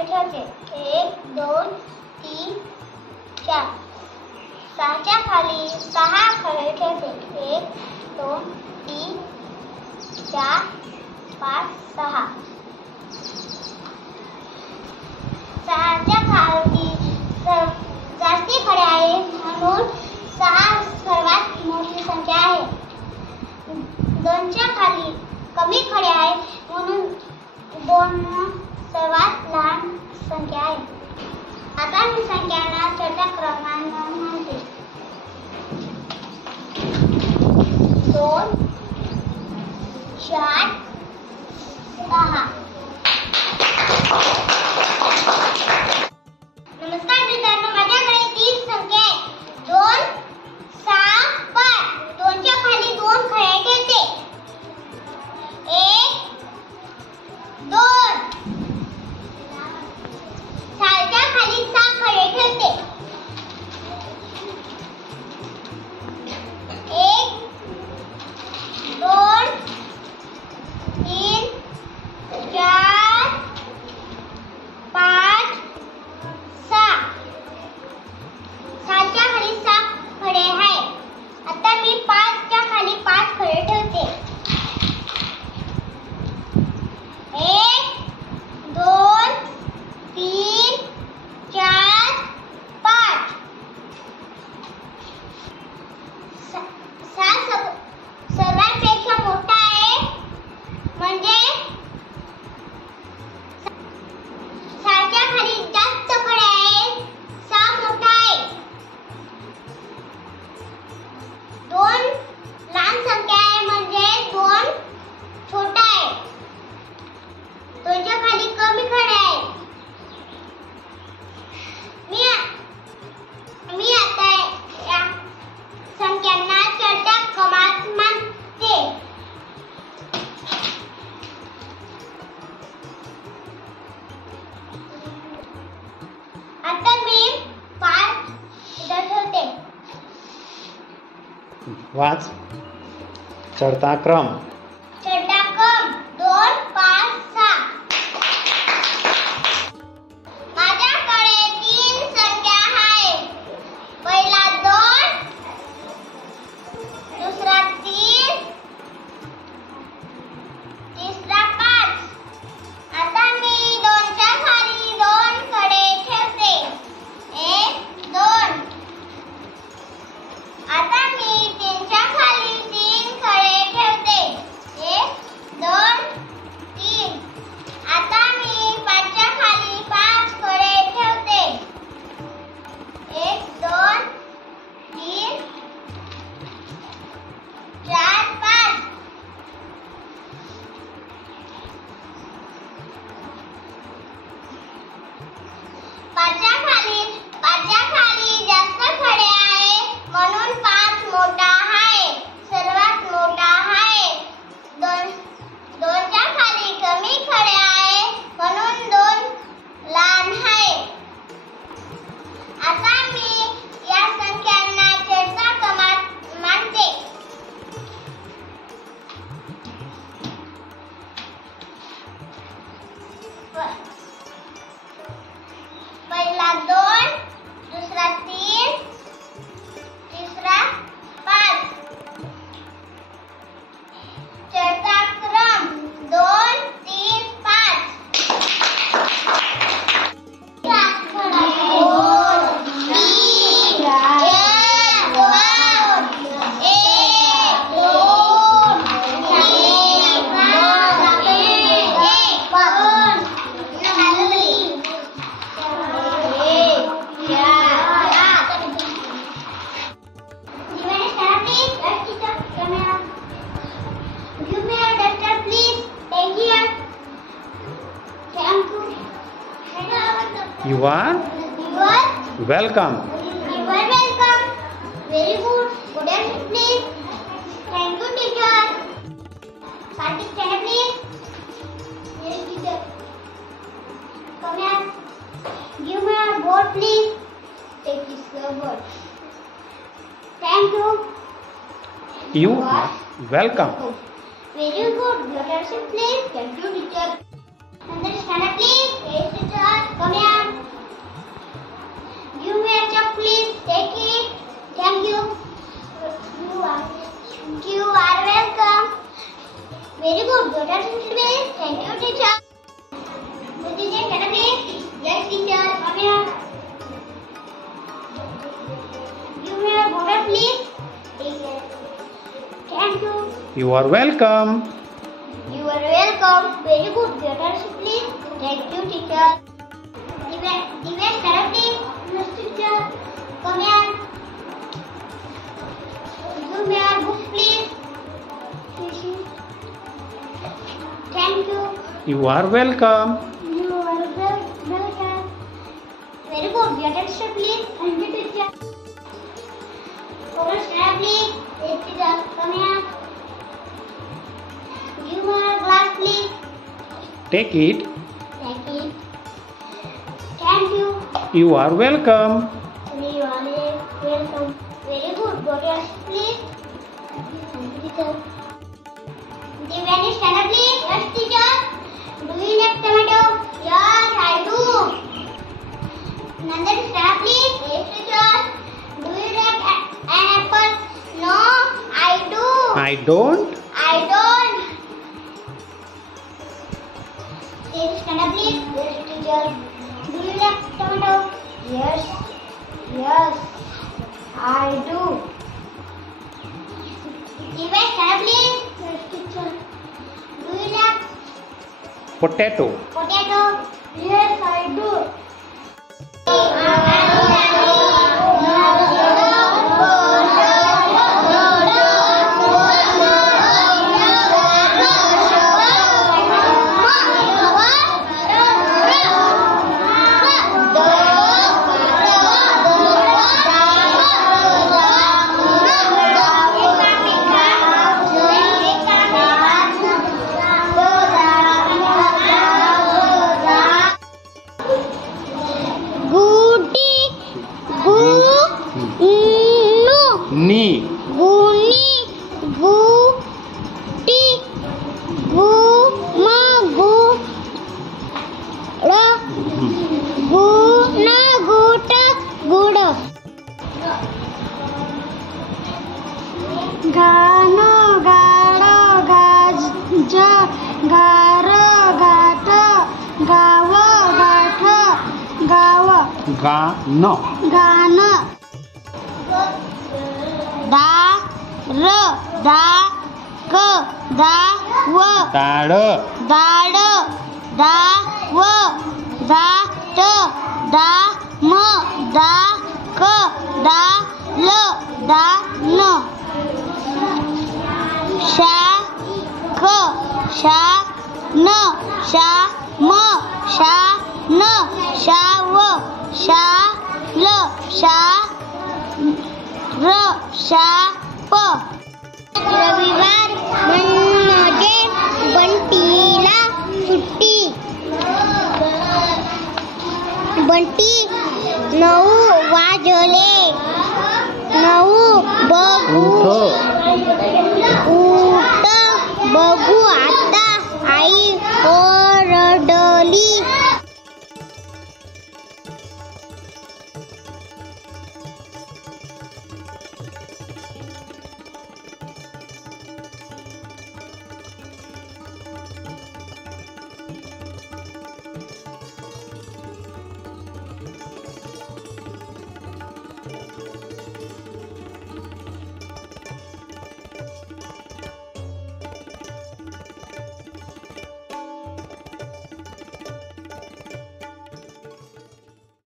खडे ठेवते. 1 2 3 4. 6च्या खाली 6 खडे ठेवते. 1 2 3 4 5 6. 6च्या खाली जास्ती खडे आहेत म्हणून 6 सर्वात मोठी संख्या आहे. 2च्या खाली कमी खडे आहेत म्हणून 2 सर्वात लहान संख्या आहे. आता मी संख्यांना चढत्या क्रमाने म्हणते. 2 4 6. नमस्कार मित्रांनो, माझ्याकडे 3 संख्या आहेत. 2 6 5. 2च्या खाली 2 खडे ठेवते. 1 2. 6च्या खाली 6 खडे ठेवते. 1 2 3 4 5 6. 6च्या खाली 6 खडे आहेत. आता मी 5च्या खाली 5 खडे ठेवते. 1 2 3 4 5. 6 सर्वांपेक्षा मोठा आहे म्हणजे 6च्या खाली जास्त खडे आहेत. 6 मोठा आहे. 2 लहान संख्या आहे म्हणजे 2 छोटा आहे. 2च्या खाली कमी खडे आहेत. मी आता या संख्यांना चढत्या क्रमात मांडते. आता मी 5 इथं ठेवते. वाच. चढता क्रम. चढता क्रम 2 5 6. माझ्याकडे 3 संख्या आहेत. पहिला 2, दुसरा 3, तिसरा 5. आता मी 2च्या खाली 2 खडे ठेवते. 1 2. आता मी 3च्या खाली 3 खडे ठेवते. 1 2 3. आता मी 5च्या खाली 5 खडे ठेवते. 1 2 3 4 5. 5च्या खाली जास्त खडे आहे म्हणून 5 मोठा आहे. सर्वात मोठा आहे. 2च्या खाली कमी खडे आहे म्हणून 2 लहान आहे. आता मी या संख्यांना चढत्या क्रमात मांडते. पहिला 2, दुसरा 3, तिसरा 5. चढता क्रम 2 3 5. You are welcome. You are welcome. Very good. Good answer, please. Thank you, teacher. Kartik, stand up, please. Yes, teacher. Come here. Give me a board, please. Take this board. Thank you. You are welcome. Very good. Good answer, please. Thank you, teacher. And then stand up, please. Yes, teacher. Very good. Your attention please. Thank you, teacher. Teacher, can I please? Yes, teacher. Come here. Give me a water, please. Take it. Thank you. You are welcome. You are welcome. Very good. Your attention please. Thank you, teacher. Divesh, can I please? Yes, teacher. Come here. Give me a book, please. Thank you. You are welcome. You are welcome. Very good. Your attention, please. Thank you, teacher. Focus, please. Yes, teacher. Come here. Give me a glass, please. Take it. Take it. Thank you. You are welcome. You are welcome. Very good. Go to your seat, please. Thank you, teacher. Divani, stand up, please. Yes, teacher. Do you like tomato? Yes, I do. Nandan, stand up, please. Yes, teacher. Do you like an apple? No, I do. I don't. I don't. Yes, stand up, please. Yes, teacher. Do you like tomato? Yes. Yes, I do. Divani, stand up, please. Yes, teacher. Do you like Potato. potato? Yes, I do. Ni. Guni, guti, guma, gula, guna, guta, guda. Gano, garo, gaja, garo, gata, gawa, gata, gawa. Gano. Gana. Da, ra, da, ka, da, wa. Dad. Dad, da, wa, da, ta, da, ma, da, ka, da, la, da, na. Sha, ka, sha, na, sha, ma, sha, na, sha, wa, sha, la, sha, ra, sha, pa. रविवार म्हणजे बंटीला सुट्टी. बंटी 9 वाजले. 9 बघू. उठ बघू आता. आई ओरडली.